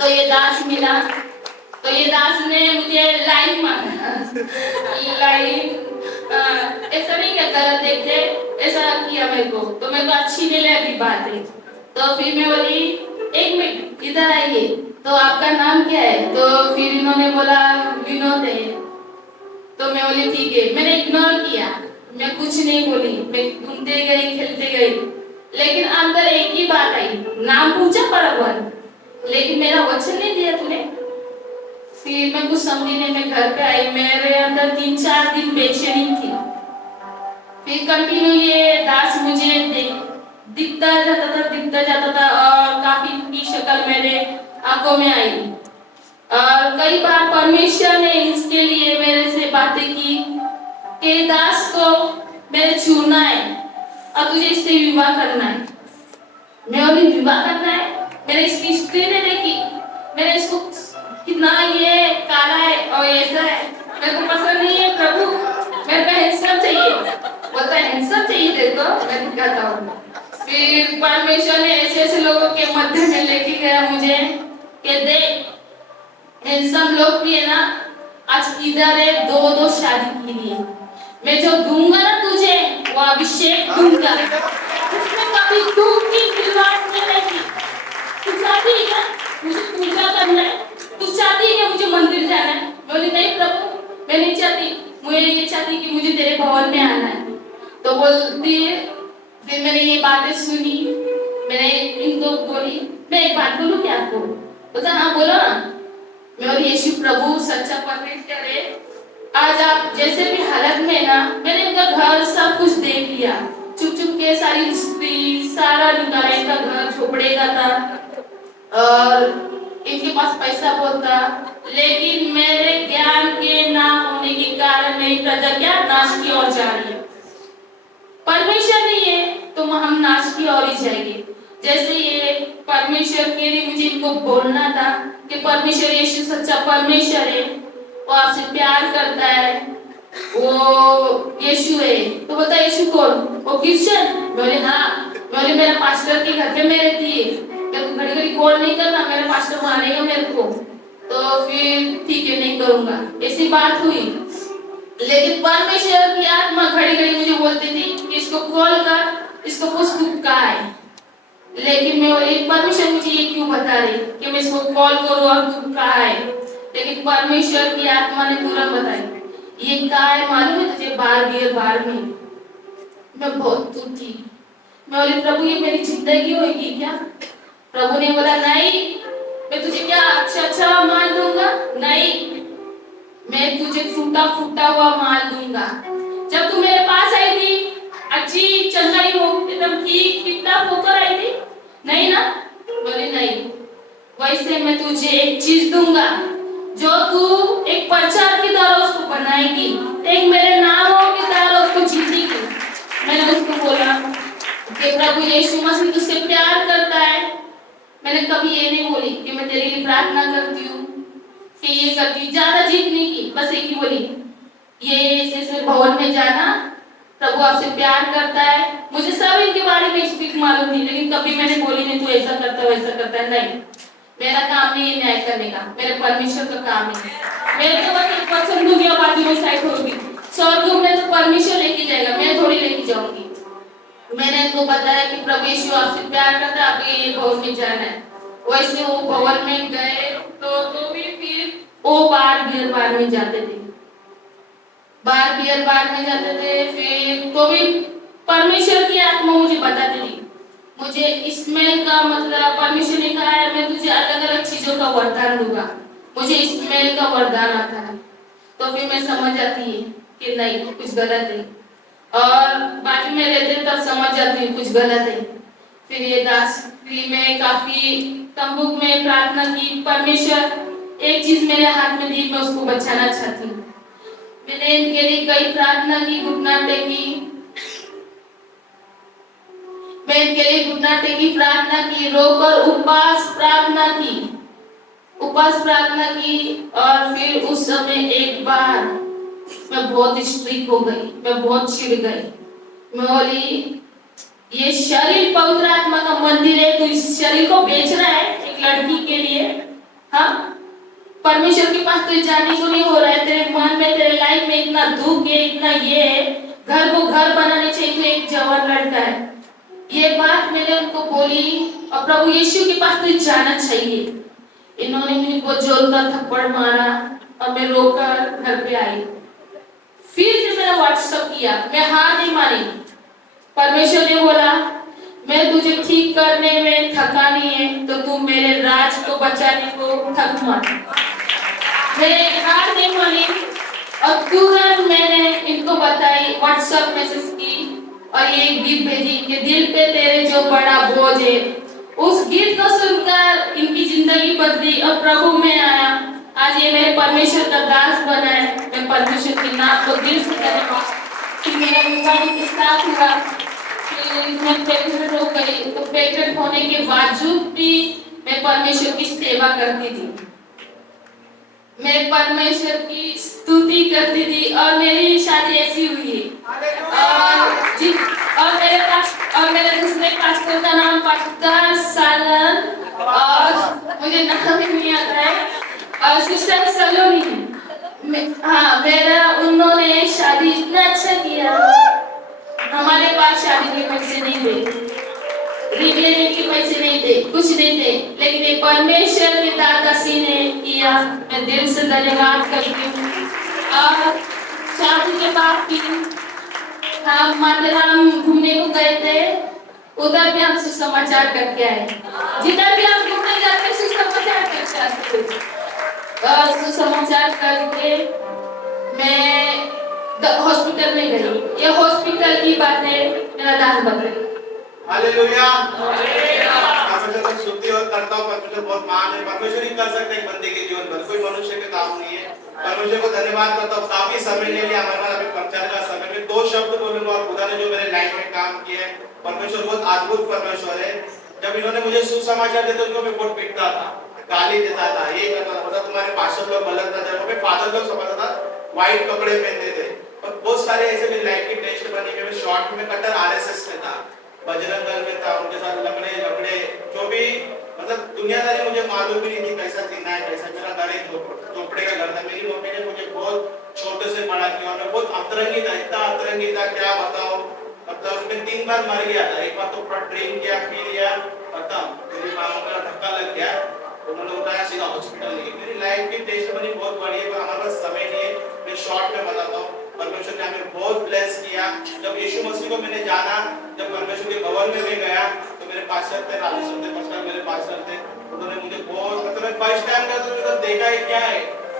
तो ये दास मिला, तो ये दास ने मुझे लाइन मांगा। लाइन ऐसा नहीं क्या गलत देखते, ऐसा किया मेरे को, तो मेरे को अच्छी नहीं लगी बातें। तो फिर मैं बोली एक मिनट इधर आइए, तो आपका नाम क्या है? तो फिर इन्होंने बोला विनोद है। तो मैं बोली ठीक है, मैंने इग्नोर किया, मैं कुछ नहीं बोली, मैं घूमते गई खेलते गई। लेकिन अंदर एक ही बात आई, नाम पूछा बराबर, लेकिन मेरा वचन नहीं दिया तूने। फिर मैं कुछ समझी नहीं, मैं घर पे आई, मेरे अंदर 3-4 दिन बेचैनी थी। फिर कंटिन्यू ये दास मुझे दिखता जाता था और काफी की शक्ल मेरे आंखों में आई। और कई बार परमेश्वर ने इसके लिए मेरे से बातें की कि दास को मेरे छूना है और तुझे इससे विवाह करना है। मैं बोली विवाह करना है? मैंने इसकी हिस्ट्री नहीं देखी, मैंने इसको कितना ये काला है और ऐसा है, मेरे को पसंद नहीं है प्रभु, मेरे को हैंडसम चाहिए। बोलता है हैंडसम चाहिए तेरे को, मैं दिखाता हूँ। फिर परमेश्वर ने ऐसे ऐसे लोगों के मध्य में लेके गया मुझे कि देख हैंडसम लोग भी है ना, आज इधर है 2-2 शादी के लिए। मैं जो दूंगा ना तुझे वो अभिषेक दूंगा, उसमें कभी तुम की गिरवाट नहीं रहेगी। तू चाहती है क्या मुझे पूजा करना है? तू चाहती है क्या मुझे मंदिर जाना है? बोली नहीं प्रभु मैं नहीं चाहती, मैं ये चाहती कि मुझे तेरे भवन में आना है। तो बोलती है, फिर मैंने ये बातें सुनी, मैंने इनको बोली मैं एक बात बोलूं क्या आपको? बोलता हाँ बोलो ना। मैं बोली यीशु प्रभु सच्चा परमेश्वर है, आज आप जैसे भी हालत में ना, मैंने इनका घर सब कुछ देख लिया, चुप चुप के सारी हिस्ट्री सारा निकाला, इनका घर झोपड़े का था और इनके पास पैसा बहुत था, लेकिन मेरे ज्ञान के ना होने के कारण मेरी प्रजा क्या नाश की ओर जा रही है। परमेश्वर नहीं है तो हम नाश की ओर ही जाएंगे। जैसे ये परमेश्वर के लिए मुझे इनको बोलना था कि परमेश्वर यीशु सच्चा परमेश्वर है, वो आपसे प्यार करता है, वो यीशु है। तो बोलता यीशु कौन? वो क्रिश्चियन? बोले हाँ। बोले मेरा पास्टर के घर पे मैं रहती है, तो घड़ी घड़ी कॉल नहीं करना, मेरा पास्टर मारेगा मेरे को। तो फिर ठीक है नहीं करूंगा, ऐसी बात हुई। लेकिन परमेश्वर की आत्मा घड़ी घड़ी मुझे बोलती थी कि इसको कॉल कर, इसको पूछ तू कहाँ है। लेकिन मैं बोली परमेश्वर मुझे ये क्यों बता रही कि मैं इसको कॉल करूँ और तू कहाँ है? लेकिन परमेश्वर की आत्मा ने तुरंत बताई ये कहाँ है मालूम है तुझे? बार में। मैं बहुत दुखी, मैं बोली प्रभु ये मेरी जिंदगी होगी क्या? प्रभु ने बोला नहीं, मैं तुझे क्या अच्छा माल दूंगा? नहीं, मैं तुझे टूटा फूटा हुआ माल दूंगा। जब तू मेरे पास आई थी अच्छी चंगाई हो एकदम ठीक कितना होकर आई थी, नहीं ना? बोले नहीं। वैसे मैं तुझे एक चीज दूंगा जो तू एक प्रचार की तरह उसको बनाएगी, एक मेरे नामों की तरह उसको जीतेगी। मैंने उसको बोला कि प्रभु यीशु मसीह तुझसे प्यार करता है। मैंने कभी ये नहीं बोली कि मैं तेरे लिए प्रार्थना करती हूँ कि ये करती, ज्यादा जीत नहीं की, बस एक ही बोली ये ऐसे भवन में जाना, प्रभु आपसे प्यार करता है। मुझे सब इनके बारे में स्पीक मालूम थी, लेकिन कभी मैंने बोली नहीं तू ऐसा करता है वैसा करता है, नहीं। मेरा काम नहीं है न्याय करने का, मेरे परमेश्वर का काम है। मेरे तो बस एक पर्सन दूंगी और बाकी में साइड होगी। स्वर्ग में तो परमेश्वर लेके जाएगा, मैं थोड़ी लेके जाऊंगी। मैंने इनको बताया कि प्रभु यीशु आपसे प्यार करता है, आपको ये भवन में जाना है। वैसे वो भवन में गए तो भी फिर वो बार में जाते थे, बार में जाते थे। फिर तो भी परमेश्वर की आत्मा मुझे बताती थी, मुझे स्मेल का मतलब परमेश्वर ने कहा है मैं तुझे अलग अलग चीजों का वरदान दूंगा, मुझे स्मेल का वरदान आता है। तो फिर मैं समझ जाती है कि नहीं कुछ गलत है, और बाजू में रहते तब समझ जाती हूँ कुछ गलत है। फिर ये दास फिर मैं काफी तंबू में प्रार्थना की, परमेश्वर एक चीज मेरे हाथ में दी, मैं उसको बचाना चाहती हूँ। मैंने इनके लिए कई प्रार्थना की, घुटना टेकी, मैं इनके लिए घुटना टेकी, प्रार्थना की, रोकर उपवास प्रार्थना की, और फिर उस समय एक बार मैं बहुत स्ट्रिक्ट हो गई, मैं बहुत चिढ़ गई। मैं बोली ये शरीर पवित्र आत्मा का मंदिर है, तो इस शरीर को बेच रहा है एक लड़की के लिए, परमेश्वर के पास तुझे जाने को नहीं हो रहा है, तेरे मन में, तेरे लाइफ में इतना दुख है, इतना ये है, घर को घर बनाने चाहिए, तो एक जवान लड़का है। ये बात मैंने उनको बोली और प्रभु यीशु के पास तुझे जाना चाहिए। इन्होंने मुझे बहुत जोर का थप्पड़ मारा और मैं रोकर घर पे आई। फिर से मैंने व्हाट्सएप किया, मैं हार नहीं मानी। परमेश्वर ने बोला मैं तुझे ठीक करने में थका नहीं है, तो तू मेरे राज को बचाने को थक मत। मैं हार नहीं मानी और तुरंत मैंने इनको बताई, व्हाट्सएप मैसेज की और ये गीत भेजी कि दिल पे तेरे जो बड़ा बोझ है। उस गीत को सुनकर इनकी जिंदगी बदली और प्रभु में आया। आज ये मेरे परमेश्वर का दास बना है। मैं परमेश्वर के नाम को दिल से धन्यवाद। मेरा मोबाइल स्टार्ट हुआ, मैं प्रेग्नेंट हो गई, तो प्रेग्नेंट होने के बावजूद भी मैं परमेश्वर की सेवा करती थी, मैं परमेश्वर की स्तुति करती थी और मेरी शादी ऐसी हुई है। और मेरे दूसरे पास्टर का नाम पास्टर सालन और मुझे नाम नहीं आता है, और सिस्टर सलोनी। हाँ, मेरा उन्होंने शादी इतना अच्छा किया। हमारे पास शादी के पैसे नहीं थे, रिंग लेने के पैसे नहीं थे, कुछ नहीं थे, लेकिन ये परमेश्वर के दादासी ने किया। मैं दिल से धन्यवाद करती हूँ। और शादी के बाद भी हम माथेरान घूमने को गए थे, उधर भी हम सुसमाचार करके आए। जिधर भी हम घूमने जाते सुसमाचार करके आते थे। सुसमाचार करके मैं हॉस्पिटल में गई। ये हॉस्पिटल की बात है, मेरा दास बताए। हालेलुया। परमेश्वर की स्तुति और करता हूं। परमेश्वर बहुत महान है। परमेश्वर ही कर सकते हैं बंदे के जीवन पर, कोई मनुष्य के काम नहीं है। परमेश्वर को धन्यवाद करता हूं। काफी समय ले लिया हमारे पास, अभी पंचायत का समय में 2 शब्द बोलूंगा और खुदा ने जो मेरे लाइफ में काम किया है, परमेश्वर बहुत अद्भुत परमेश्वर है। जब इन्होंने मुझे सुसमाचार देते उनको मैं बहुत पीटता था, गाली देता था, ये करता था, तुम्हारे पास्टर लोग गलत ना जाए, मैं फादर लोग समझता था, व्हाइट कपड़े पहनते थे। और बहुत सारे ऐसे मेरी लाइफ की टेस्ट बनी। मैं शॉर्ट में कट्टर आरएसएस में था, बजरंग दल में था, उनके साथ लकड़े जो भी मतलब दुनियादारी मुझे मालूम भी नहीं थी, कैसा जीना है, कैसा। मेरा घर एक झोपड़े का घर था। मेरी मम्मी ने मुझे बहुत छोटे से बड़ा किया और मैं बहुत अतरंगी था, इतना अतरंगी था क्या बताओ। मतलब मैं 3 बार मर गया था। एक बार तो पूरा ड्रिंक किया, पी लिया, खत्म। मेरी माँ को धक्का लग गया, उन्होंने उठाया सीधा हॉस्पिटल ले गए। मेरी लाइफ की टेस्ट बनी बहुत बड़ी है, पर हमारे पास समय नहीं है। मैं शॉर्ट में बताता हूँ। परमेश्वर ने हमें बहुत ब्लेस किया। जब यीशु मसीह को मैंने जाना, जब परमेश्वर के भवन में मैं गया, तो मेरे पास्टर थे, राजेश्वर थे पास्टर, मेरे पास्टर थे। उन्होंने मुझे बहुत मतलब फर्स्ट टाइम का तो इधर देखा है क्या है,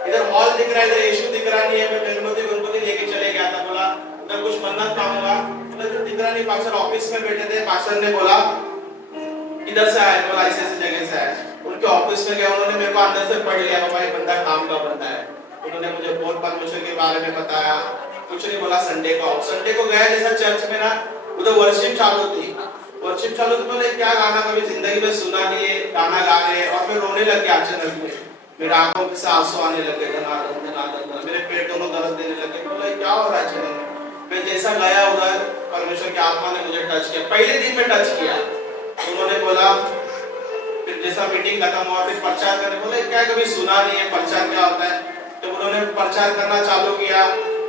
इधर हॉल दिख रहा है, इधर यीशु दिख रहा नहीं है। मैं गणपति लेके चले गया था, बोला उधर कुछ मन्नत मांगूंगा, उधर दिख रहा नहीं। पास्टर ऑफिस में बैठे थे, पास्टर ने बोला इधर से आए, बोला ऐसे जगह से आए। उनके ऑफिस में गया, उन्होंने मेरे को अंदर से पढ़ लिया, बाबा ये बंदा काम का बंदा है। उन्होंने मुझे बहुत परमेश्वर के बारे में बताया, कुछ नहीं बोला। संडे को गया जैसा चर्च में ना, उधर वर्शिप चालू थी। वर्शिप चालू थी, बोले क्या गाना कभी जिंदगी में सुना नहीं है, गाना गा रहे, और मैं रोने लग गया अचानक में। मेरे आंखों से आंसू आने लगे, मेरे पेट दोनों दर्द देने लगे। बोला क्या हो रहा है अचानक में। मैं जैसा गया उधर, परमेश्वर की आत्मा ने मुझे टच किया। पहले दिन में टच किया, उन्होंने बोला, फिर जैसा मीटिंग खत्म हुआ, फिर प्रचार करने बोले क्या कभी सुना नहीं है प्रचार क्या होता है। तो उन्होंने प्रचार करना चालू किया,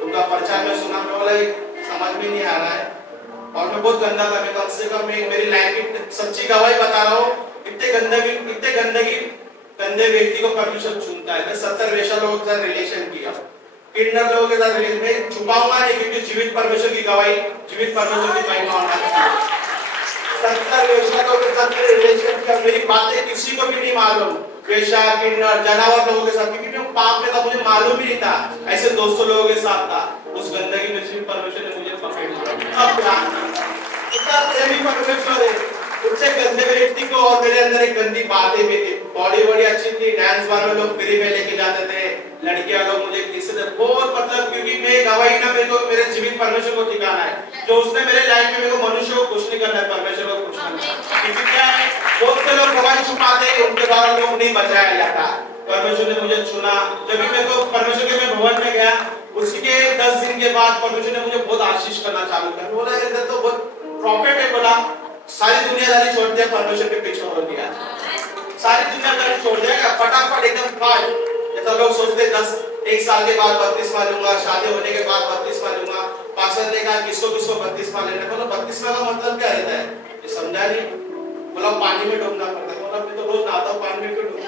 उनका प्रचार में सुना, मैं बोला समझ में नहीं आ रहा है। और मैं बहुत गंदा था, मैं कम से कम मेरी लाइफ की सच्ची गवाही बता रहा हूँ। इतने गंदे व्यक्ति को परमेश्वर चुनता है। मैं 70 वेश्या लोगों के साथ रिलेशन किया, किन्नर लोगों के साथ रिलेशन, मैं छुपाऊंगा नहीं, क्योंकि जीवित परमेश्वर की गवाही, जीवित परमेश्वर की महिमा होना चाहिए। 70 वेश्या लोगों के साथ रिलेशन किया, मेरी बातें किसी को भी नहीं मालूम। वेश्या, किन्नर, जानवर लोगों के साथ, क्योंकि मैं पाप में था, मुझे मालूम ही नहीं था। ऐसे दोस्तों लोगों के साथ था। उस गंदगी में सिर्फ परमेश्वर ने मुझे पकड़ लिया। अब इतना प्रेमी परमेश्वर है। उससे गंदे व्यक्ति को, और मेरे अंदर एक गंदी बातें भी थी। बॉडी बड़ी अच्छी थी, डांस बार में लोग फ्री में लेके जाते थे, लड़कियां लोग मुझे किसी से बहुत मतलब, क्योंकि मैं गवाही ना, मेरे को मेरे जीवित परमेश्वर को ठिकाना है। जो उसने मेरे लाइफ में, मेरे को मनुष्य को खुश नहीं करना है, परमेश्वर को खुश करना है। क्योंकि क्या है, बहुत से लोग गवाही छुपाते हैं, उनके द्वारा लोग नहीं बचाया जाता। परमेश्वर ने मुझे चुना। जब भी मेरे को परमेश्वर के मैं भवन में गया, उसी के 10 दिन के बाद परमेश्वर ने मुझे बहुत आशीष करना चालू किया। बोला इधर तो बहुत प्रॉफिट है, बोला सारी दुनियादारी छोड़ दिया, परमेश्वर के पीछे हो गया, सारी दुनियादारी छोड़ देगा फटाफट एकदम फास्ट। जैसा लोग सोचते 1 साल के बाद बपतिस्मा लूंगा, शादी होने के बाद बपतिस्मा लूंगा। पास्टर ने कहा किसको किसको बपतिस्मा लेना है? बोला बपतिस्मा का मतलब क्या रहता है? ये समझा नहीं। बोला पानी में डूबना पड़ता है। बोला मैं तो रोज नहाता हूं, पानी में क्यों डूबूं?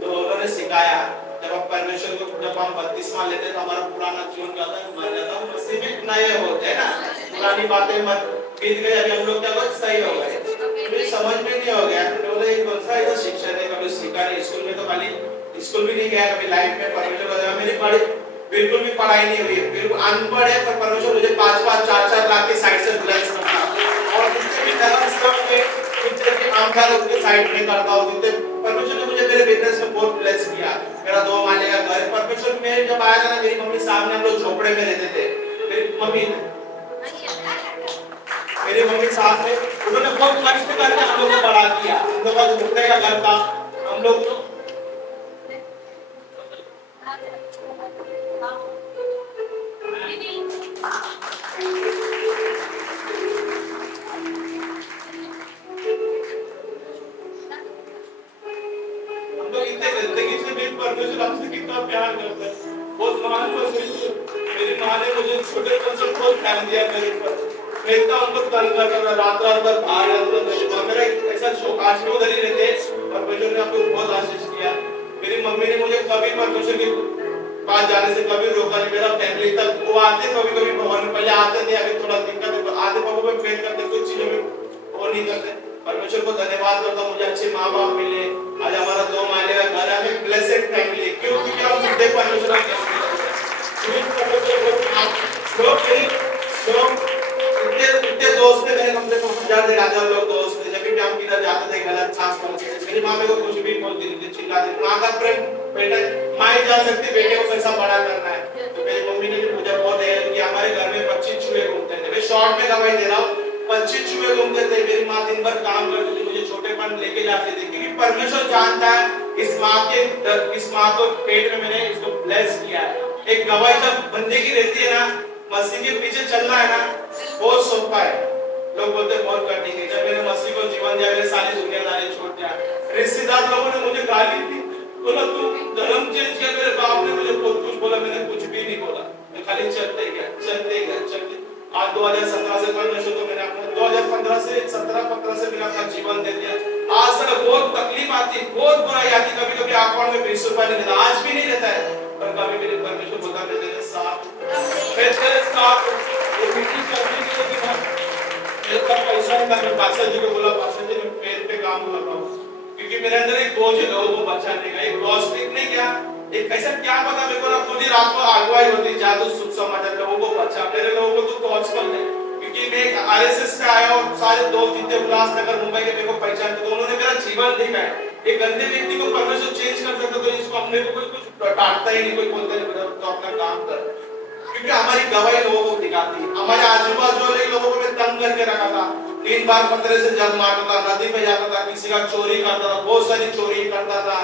तो उन्होंने सिखाया जब हम परमेश्वर को जब हम बपतिस्मा लेते हैं तो हमारा पुराना जीवन जाता है, मर जाता है, मसीह में नए होते हैं ना। पुरानी बातें मत बीत गई, अभी हम लोग क्या कुछ सही हो गए। मुझे समझ में नहीं हो गया। तो बोले ये कौन सा ये शिक्षा है, कभी सीखा नहीं। स्कूल में तो खाली स्कूल भी नहीं गया कभी लाइफ में। परमेश्वर का मेरी पढ़ी बिल्कुल भी पढ़ाई नहीं हुई, बिल्कुल अनपढ़ है। पर परमेश्वर मुझे 5-5 4-4 लाख के साइड से ब्लेस करता और जितने भी धर्म सब के जितने भी आमदार उसके साइड में करता हूं। जितने परमेश्वर ने मुझे मेरे बिजनेस में बहुत ब्लेस किया। मेरा 2 माले का घर। परमेश्वर मेरे जब आया था ना, मेरी मम्मी सामने हम लोग झोपड़े में रहते थे। मेरी मम्मी साथ में उन्होंने बहुत कष्ट करके हम लोग को बड़ा किया। हम लोग का झोपड़े का घर था। हम लोग परमेश्वर हमसे कितना प्यार करता है। बहुत महान परमेश्वर। मेरी माँ ने मुझे छोटे बचपन से बहुत ध्यान दिया मेरे ऊपर। मैं इतना उनको तंग करता था, रात भर बाहर रहता था। मेरा ऐसा शौक आज भी उधर ही रहते। परमेश्वर ने आपको बहुत आशीष किया। मेरी मम्मी ने मुझे कभी परमेश्वर के पास जाने से कभी रोका नहीं। मेरा फैमिली तक वो आते कभी भवन में, पहले आते थे, अभी थोड़ा दिक्कत है, आते बाबू में फेल करते, कुछ चीजों में वो नहीं करते। परमेश्वर को धन्यवाद करता हूं, मुझे अच्छे माँ बाप मिले। आज हमारा 2 माले का घर है, हमें ब्लेसेड फैमिली। क्यों? क्योंकि हम बुद्धे परमेश्वर के इतने दोस्त थे मेरे, कम से कम 1000 लोग दोस्त थे। जब भी हम किधर जाते थे गलत काम करते थे, मेरी माँ मेरे को कुछ भी बोलती थी, चिल्लाती थी। माँ का प्रेम बेटा माँ ही जान सकती बेटे को कैसा बड़ा करना है। तो मेरी मम्मी ने भी मुझे बहुत हेल्प किया। हमारे घर में 25 चूहे घूमते थे। मैं शॉर्ट में गवाही दे रहा हूँ, 25 चूहे घूमते थे। मेरी माँ दिन भर काम करती थी, मुझे छोटेपन लेके जाती थी। क्योंकि परमेश्वर जानता है इस माँ को पेट में मैंने इसको ब्लेस किया है। एक गवाही जब बंदे की रहती है ना, मसीह के पीछे चलना है ना, बहुत सौंपा है। लोग बोलते बहुत कठिन है। जब मैंने मसीह को जीवन दिया, मेरे सारी दुनियादारी छोड़ दिया। रिश्तेदार लोगों ने मुझे गाली दी, बोला तू धर्म चेंज कर। मेरे बाप ने मुझे बहुत कुछ बोला, मैंने कुछ भी नहीं बोला। मैं खाली चलते गया। आज 2017 से परमेश्वर को मैंने अपना 2015 से 17-15 से मैंने अपना जीवन दे दिया। आज से बहुत तकलीफ आती, बहुत बुराई आती, कभी अकाउंट में 20 रुपए नहीं रहता, आज भी नहीं रहता है। पर कभी मेरे परमेश्वर बोलता है तेरे साथ, मैं तेरे साथ। ये मीटिंग करने के लिए मेरे पास पैसा नहीं था। मैं पास्टर जी को बोला, पास्टर जी मैं पेन पे काम कर रहा हूँ, क्योंकि मेरे अंदर एक बोझ है लोगों को बचाने का। एक गॉसिप नहीं क्या, एक ऐसा क्या पता मेरे को ना, खुद ही रात को अगुवाई होती, जादू सुख समाचार लोगों को बचा। मेरे लोगों को तो गॉस्पेल है, क्योंकि मैं एक आरएसएस का आया और सारे दोस्त जितने उल्लासनगर मुंबई के मेरे को पहचानते, तो उन्होंने मेरा जीवन देखा है। एक गंदे व्यक्ति को परमेश्वर चेंज कर सकता, तो इसको अपने को कोई कुछ डांटता ही नहीं, कोई बोलता नहीं, तो अपना काम कर। क्योंकि हमारी गवाही लोगों को दिखाती। हमारे आजू बाजू वाले लोगों को मैं तंग करके रखा था। 3 बार खतरे से जग मारता था, नदी पे जाता था, किसी का चोरी करता था, बहुत सारी चोरी करता था,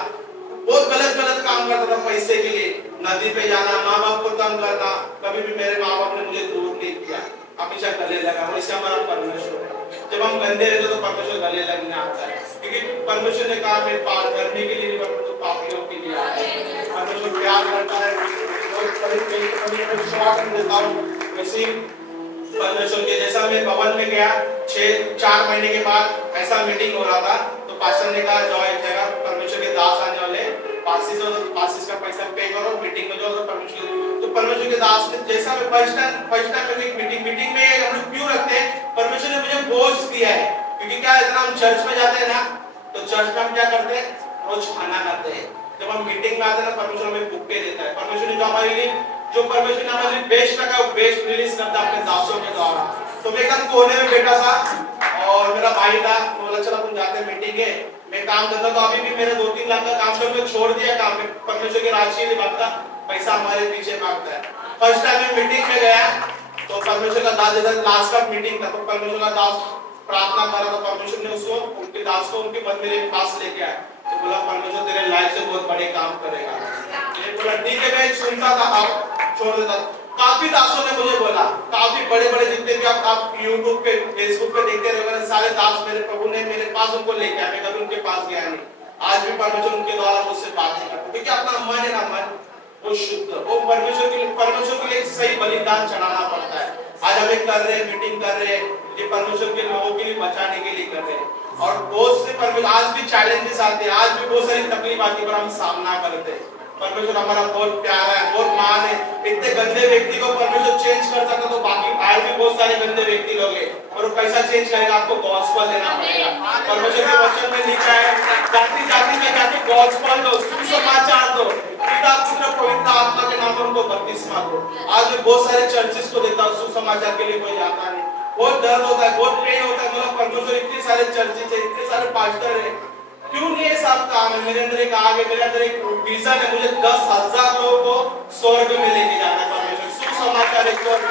बहुत गलत काम करता था पैसे के लिए। नदी पे जाना, माँ बाप को तंग करना। कभी भी मेरे माँ बाप ने मुझे दूर नहीं किया, हमेशा गले लगा। और इससे हमारा परमेश्वर है। जब हम गंदे रहते तो परमेश्वर गले लगने आता है, क्योंकि परमेश्वर ने कहा मैं पाप करने के लिए नहीं, परंतु पापियों के लिए आया है। परमेश्वर प्यार करता है। वैसे परमेश्वर के जैसा मैं भवन में गया 4 महीने के बाद ऐसा मीटिंग हो रहा था, तो पास्टर ने कहा जाओ एक जगह, परमेश्वर के दास आने वाले, पासिस का पैसा पे करो, मीटिंग में जाओ। तो परमेश्वर के दास ने जैसा मैं फर्स्ट टाइम एक मीटिंग में हम लोग क्यों रखते हैं, परमेश्वर ने मुझे बोझ दिया है। क्योंकि क्या इतना हम चर्च में जाते हैं ना, तो चर्च में हम क्या करते हैं, रोज खाना खाते हैं। जब हम मीटिंग में आते हैं ना, परमेश्वर हमें बुक पे देता है। परमेश्वर ने जो हमारे लिए परमेश्वर ने हमारे लिए बेस्ट रखा है, वो बेस्ट रिलीज करता है अपने दासों के द्वारा। तो मैं एकदम कोने में बैठा था और मेरा भाई था, बोला चलो तुम जाते मीटिंग है, मैं काम करता। तो अभी भी मेरे 2-3 लाख का काम कर, मैं छोड़ दिया काम में। परमेश्वर की राशि नहीं भागता, पैसा हमारे पीछे भागता है। फर्स्ट टाइम मैं मीटिंग में गया तो परमेश्वर का दास, जैसा लास्ट का मीटिंग था, तो परमेश्वर का दास प्रार्थना करा, तो परमेश्वर ने उसको, उनके दास को उनके मन मेरे पास लेके आया। तो बोला परमेश्वर तेरे लाइफ से बहुत बड़े काम करेगा। मैंने बोला ठीक है, मैं सुनता था, छोड़ देता। काफी दासों ने मुझे बोला, काफी बड़े जितने भी आप YouTube पे Facebook पे देखते रहे, सारे दास मेरे प्रभु ने मेरे पास उनको लेके आया। मैं कभी उनके पास गया नहीं। आज भी परमेश्वर उनके द्वारा मुझसे बात नहीं करता। क्योंकि अपना मन है ना, मन वो शुद्ध, वो परमेश्वर के लिए एक सही बलिदान चढ़ाना पड़ता है। आज हम कर रहे हैं, मीटिंग कर रहे हैं, ये परमेश्वर के लोगों के लिए बचाने के लिए कर रहे हैं। और बहुत से परमेश्वर आज भी चैलेंजेस आते हैं, आज भी बहुत सारी तकलीफ आती है, पर हम सामना करते हैं। परमेश्वर हमारा बहुत प्यारा है, बहुत महान है। इतने गंदे व्यक्ति को परमेश्वर चेंज कर सकता, तो बाकी बाहर भी बहुत सारे गंदे व्यक्ति लोग हैं, और वो कैसा चेंज करेगा? आपको गॉस्पेल देना पड़ेगा। परमेश्वर के वचन में लिखा है, जाति जाति में जाके गॉस्पेल दो, सुसमाचार दो, पिता पुत्र पवित्र आत्मा के नाम पर उनको बपतिस्मा दो। आज मैं बहुत सारे चर्चेस को देखता हूँ, सुसमाचार के लिए कोई जाता नहीं, बहुत दर्द होता है, बहुत पेन होता है। मतलब परमेश्वर इतने सारे चर्चेस है, इतने सारे पास्टर है, क्यों नहीं ये सब काम है? मेरे अंदर एक आग है, मेरे अंदर एक विजन है, मुझे 10,000 लोगों को स्वर्ग में लेके जाना है। परमेश्वर सुसमाचार एक और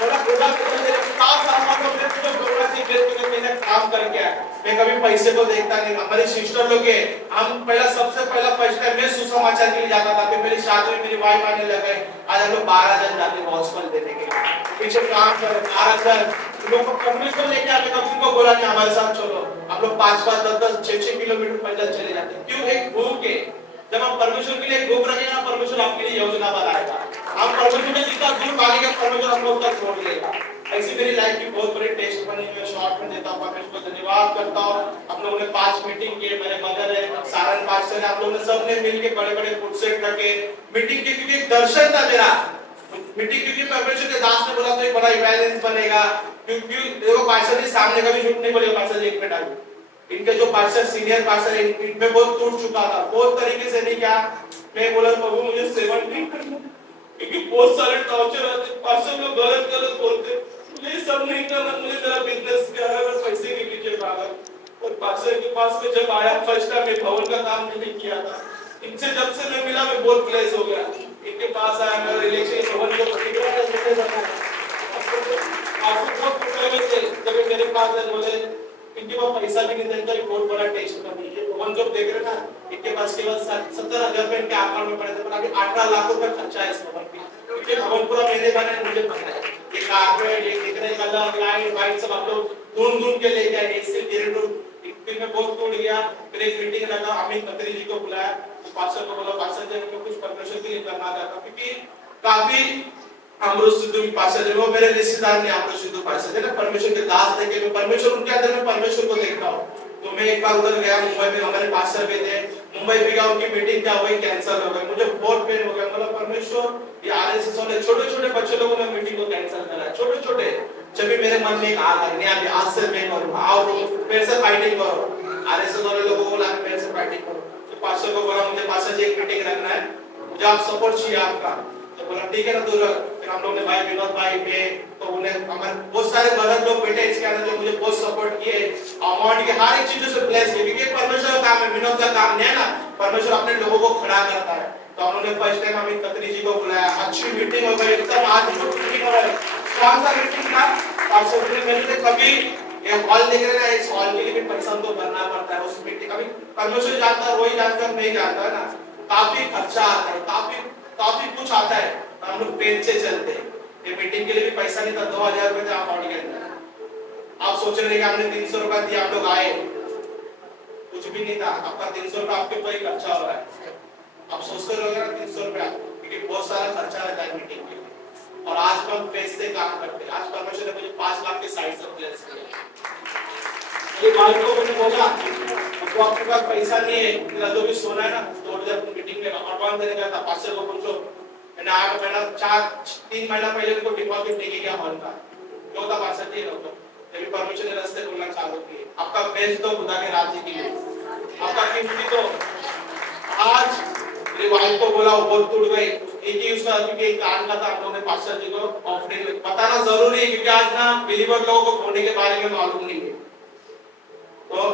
थोड़ा खुदा मेरे पास आत्मा को मेरे को बोलना चाहिए, मेरे काम करके आए। मैं कभी पैसे को देखता नहीं। हमारे सिस्टर लोग है, हम सबसे पहला फर्स्ट टाइम मैं सुसमाचार के लिए जाता था। फिर मेरी शादी में मेरी वाइफ आने लगे, आज हम लोग 12 जन जाते गॉस्पेल देने के लिए, पीछे काम कर 12 जन लोग को परमेश्वर लेके आके कभी को बोला नहीं हमारे साथ चलो। हम लोग 5-5, 10-10, 6-6 किलोमीटर पैदल चले जाते हैं। क्यों? एक भूख है। जब हम परमेश्वर के लिए भूख रखेंगे ना, परमेश्वर आपके लिए योजना बनाएगा। हम परमेश्वर में जितना दूर भागेंगे, परमेश्वर हम लोग तक छोड़ देगा। ऐसी मेरी लाइफ की बहुत बड़ी टेस्ट बनी। मैं शॉर्ट में देता हूँ, परमेश्वर को धन्यवाद करता हूँ। हम लोगों ने 5 मीटिंग किए, मेरे मदर है, सारन पास्टर है, आप लोगों ने सबने मिलके बड़े-बड़े फुटसेट रखे मीटिंग के, क्योंकि एक दर्शन था मेरा मीटिंग, क्योंकि परमेश्वर के दास ने बोला तो एक बड़ा इवेंट बनेगा। क्योंकि देखो पास्टर जी सामने कभी झूठ नहीं बोलेगा। पास्टर जी एक मिनट आइए, इनके जो पास्टर सीनियर पास्टर है, इनमें बहुत टूट चुका था, बहुत तरीके से नहीं किया। मैं बोला प्रभु मुझे सेवा नहीं करना, क्योंकि बहुत सारे टॉर्चर आते, पास्टर लोग गलत बोलते, मुझे सब नहीं करना, मुझे मेरा बिजनेस क्या है, बस पैसे के पीछे भागा। और पास्टर के पास में जब आया फर्स्ट टाइम, मैं भवन का काम नहीं किया था, इनसे जब से मैं मिला मैं बहुत ब्लेस हो गया। इनके पास आया, मेरा रिलेशन भवन को जब मेरे पास बोले इनके पास पैसा भी नहीं था, इनका बहुत बड़ा टेस्ट था। भवन जब देख रहे ना, इनके पास केवल 70,000 रुपए इनके अकाउंट में पड़े थे, पर अभी 18 लाख रुपए खर्चा है इस भवन पे। इनके भवन पूरा मैंने बनाया, मुझे पता है। ये कारपेट, ये कितने कलर, लाइट वाइट सब हम लोग ढूंढ के लेके आए। इससे धीरे फिर मैं बहुत टूट गया। फिर एक मीटिंग लगा, अमित खत्री जी को बुलाया, पास्टर को बोला पास्टर जी मुझे कुछ परमेश्वर के लिए करना था, क्योंकि काफी अमृत सिद्धू पास्टर जी वो मेरे रिश्तेदार ने अमृत सिद्धू पास्टर जी ना परमेश्वर के दास देखे, मैं परमेश्वर उनके अंदर में परमेश्वर को देखता हूँ। तो मैं एक बार उधर गया मुंबई में, हमारे पास्टर भी थे, मुंबई भी गया, उनकी मीटिंग क्या हुई, कैंसिल हो गई। मुझे बहुत पेन हो गया। मतलब परमेश्वर ये आरएसएस वाले छोटे-छोटे बच्चे लोगों ने मीटिंग को कैंसिल करा, छोटे-छोटे। जब भी मेरे मन में एक आग आई, अभी आज से मैं करूँ, आओ मेरे से फाइटिंग करो। आरएसएस वाले लोगों को बोला मेरे से फाइटिंग करो। तो पास्टर को बोला मुझे पास्टर जी एक मीटिंग रखना है, मुझे आप सपोर्ट चाहिए आपका। तो बोला ठीक है ना तू रख। फिर हम लोग ने भाई विनोद भाई पे तो उन्हें हमारे बहुत सारे गलत लोग बैठे इसके अंदर जो मुझे बहुत सपोर्ट किए, अमाउंट के हर एक चीजों से ब्लेस किए, क्योंकि परमेश्वर का काम है, विनोद का काम नहीं है ना। परमेश्वर अपने लोगों को खड़ा करता है। तो उन्होंने फर्स्ट टाइम अमित खत्री जी को बुलाया, अच्छी मीटिंग हो गई। सब आज मीटिंग हो रहा है, कौन सा मीटिंग था? पास्टर जी मैंने कभी ये हॉल देख रहे हैं, इस हॉल के लिए भी पैसा तो भरना पड़ता है। उस मीटिंग कभी परमेश्वर जानता है, वही जानता है, नहीं जानता है ना। काफी खर्चा आता है, काफी कुछ आता है। हम लोग पेन से चलते हैं। ये मीटिंग के लिए भी पैसा नहीं था, 2000 रुपए थे अकाउंट के अंदर। आप सोच रहे हैं कि हमने 300 रुपया दिया, आप लोग आए, कुछ भी नहीं था। आपका 300 रुपया आपके ऊपर ही खर्चा हो रहा है। आप सोचते रहोगे ना 300 रुपया, क्योंकि बहुत सारा खर्चा रहता है मीटिंग के लिए। और आज हम पैसे से काम करते हैं। आज परमेश्वर ने मुझे 5 लाख के साइड से ब्लेस किया। ये बात को मैंने बोला, तो आपके पास पैसा नहीं है, तेरा जो भी सोना है ना तोड़ दे। अपनी मीटिंग में अकाउंट देने का था, पास्टर को पूछो। मैंने 8 महीना 3 महीना पहले उनको डिपॉजिट देके गया हॉल का। क्यों था पास्टर जी? लोग तभी परमेश्वर ने रास्ते खोलना चालू किए। आपका बेस्ट तो खुदा के राज्य के लिए, आपका कीमती तो आज मेरी वाइफ को बोला, वो बहुत टूट गई। एक ही उसका क्योंकि एक कान का था, हम लोगों ने पास्टर जी को ऑफरिंग बताना जरूरी है, क्योंकि आज ना बिलीवर लोगों को खोने के बारे में मालूम नहीं है। तो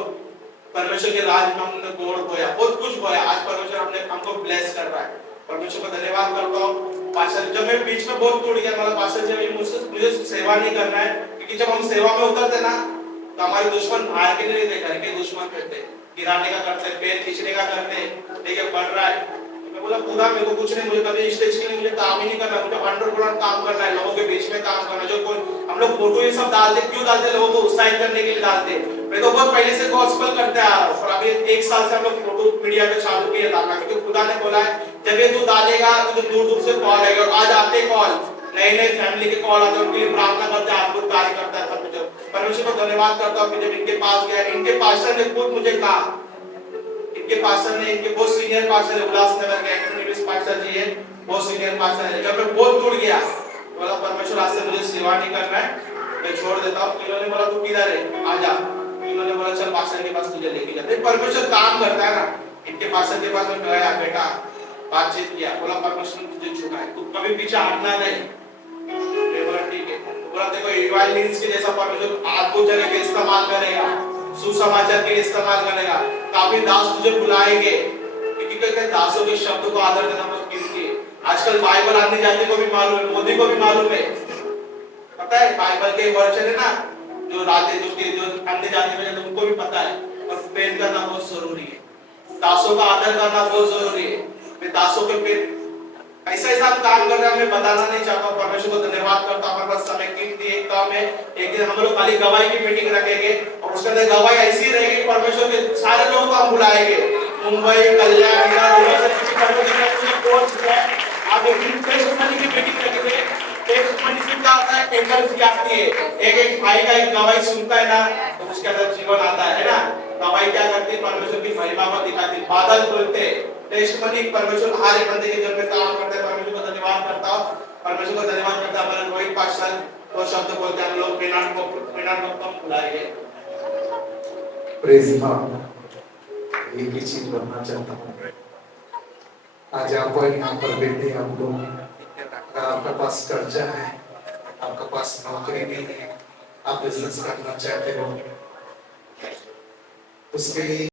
परमेश्वर के राज में हमने गोड़ बोया, बहुत कुछ बोया। आज परमेश्वर अपने हमको ब्लेस कर रहा है। परमेश्वर का धन्यवाद करता हूँ। पास्टर जब मैं बीच में बहुत टूट गया, मतलब पास्टर जी मुझे सेवा नहीं करना है, क्योंकि जब हम सेवा में उतरते ना तो हमारे दुश्मन बाहर के नहीं रहते, घर के दुश्मन रहते, गिराने का करते, पैर खींचने का करते, देखिए बढ़ रहा है। मैं बोला खुदा मेरे को कुछ नहीं, मुझे कभी स्टेज के लिए मुझे काम ही नहीं करना, मुझे अंडरग्राउंड काम करना है, लोगों के बीच में काम करना। जो कोई हम लोग फोटो ये सब डालते, क्यों डालते? लोगों को उत्साहित करने के लिए डालते। मैं तो बहुत पहले से गॉस्पेल करते आ रहा हूं, और अभी 1 साल से हम लोग फोटो मीडिया पे चालू किया डालना, क्योंकि खुदा दुकानें खोला है, जब ये तू डालेगा तो दूर दूर से कॉल आएगा, आज आते कॉल, नए नए फैमिली के कॉल आते हैं, उनके लिए प्रार्थना करते हैं, अद्भुत कार्य करता है परमेश्वर को धन्यवाद करता हूँ कि जब इनके पास गया, इनके पास्टर ने खुद मुझे कहा, इनके पास्टर ने, इनके बहुत सीनियर पास्टर है उल्लासनगर के एक्टिविस्ट पास्टर जी है, बहुत सीनियर पास्टर है, जब मैं बहुत टूट गया बोला परमेश्वर आज से मुझे सेवा नहीं करना है, मैं छोड़ देता हूँ। इन्होंने बोला तू किधर है, आजा, इन्होंने बोला चल पास्टर के पास तुझे लेके जाते। परमेश्वर काम करता है ना, इनके पास्टर के पास मैं गया, बेटा बातचीत किया, बोला परमेश्वर ने तुझे चुना है, तू कभी पीछे हटना नहीं, मैं बोला ठीक है, बोला देखो इवांजेलिस्ट के जैसा परमेश्वर आपको जगह पे इस्तेमाल करेगा, सुसमाचार के लिए इस्तेमाल करेगा, काफी दास तुझे बुलाएंगे, क्योंकि कहते हैं दासों के शब्द को आदर देना बहुत कीमती है। आजकल बाइबल आने जाने को भी मालूम है, मोदी को भी मालूम है, पता है बाइबल के वर्चन है ना, जो राधे जो आने जाने में उनको भी पता है, और प्रेम करना बहुत जरूरी है, दासों का आदर करना बहुत जरूरी है। मैं दासों के प्रेम ऐसा ऐसा काम कर रहा है, मैं बताना नहीं चाहता, परमेश्वर को धन्यवाद करता हूं। हमारे पास समय कीमती एक काम है, एक दिन हम लोग खाली गवाही की मीटिंग रखेंगे और उसके अंदर गवाही ऐसी रहेगी, परमेश्वर के सारे लोगों को हम बुलाएंगे, मुंबई कल्याण आप एक दिन टेस्टमनी की मीटिंग रखेंगे। टेस्टमनी से क्या होता है, एनर्जी आती है, एक भाई का एक गवाही सुनता है ना तो उसके अंदर जीवन आता है ना, गवाही क्या करती है, परमेश्वर की महिमा को दिखाती है, बादल बोलते हैं, टेस्टमनी परमेश्वर हर एक बंदे के जीवन में काम करता है। परमेश्वर को धन्यवाद करता हूं, परमेश्वर को धन्यवाद करता हूं। हमारे रोहित पास्टर वो शब्द बोलते हैं, हम लोग पेनाट को कम बुलाएंगे। Praise God. एक ही चीज बोलना चाहता हूँ, आज आप यहाँ पर बैठे आप लोग, आपके पास कर्जा है, आपके पास नौकरी नहीं है, आप बिजनेस करना चाहते हो, उसके लिए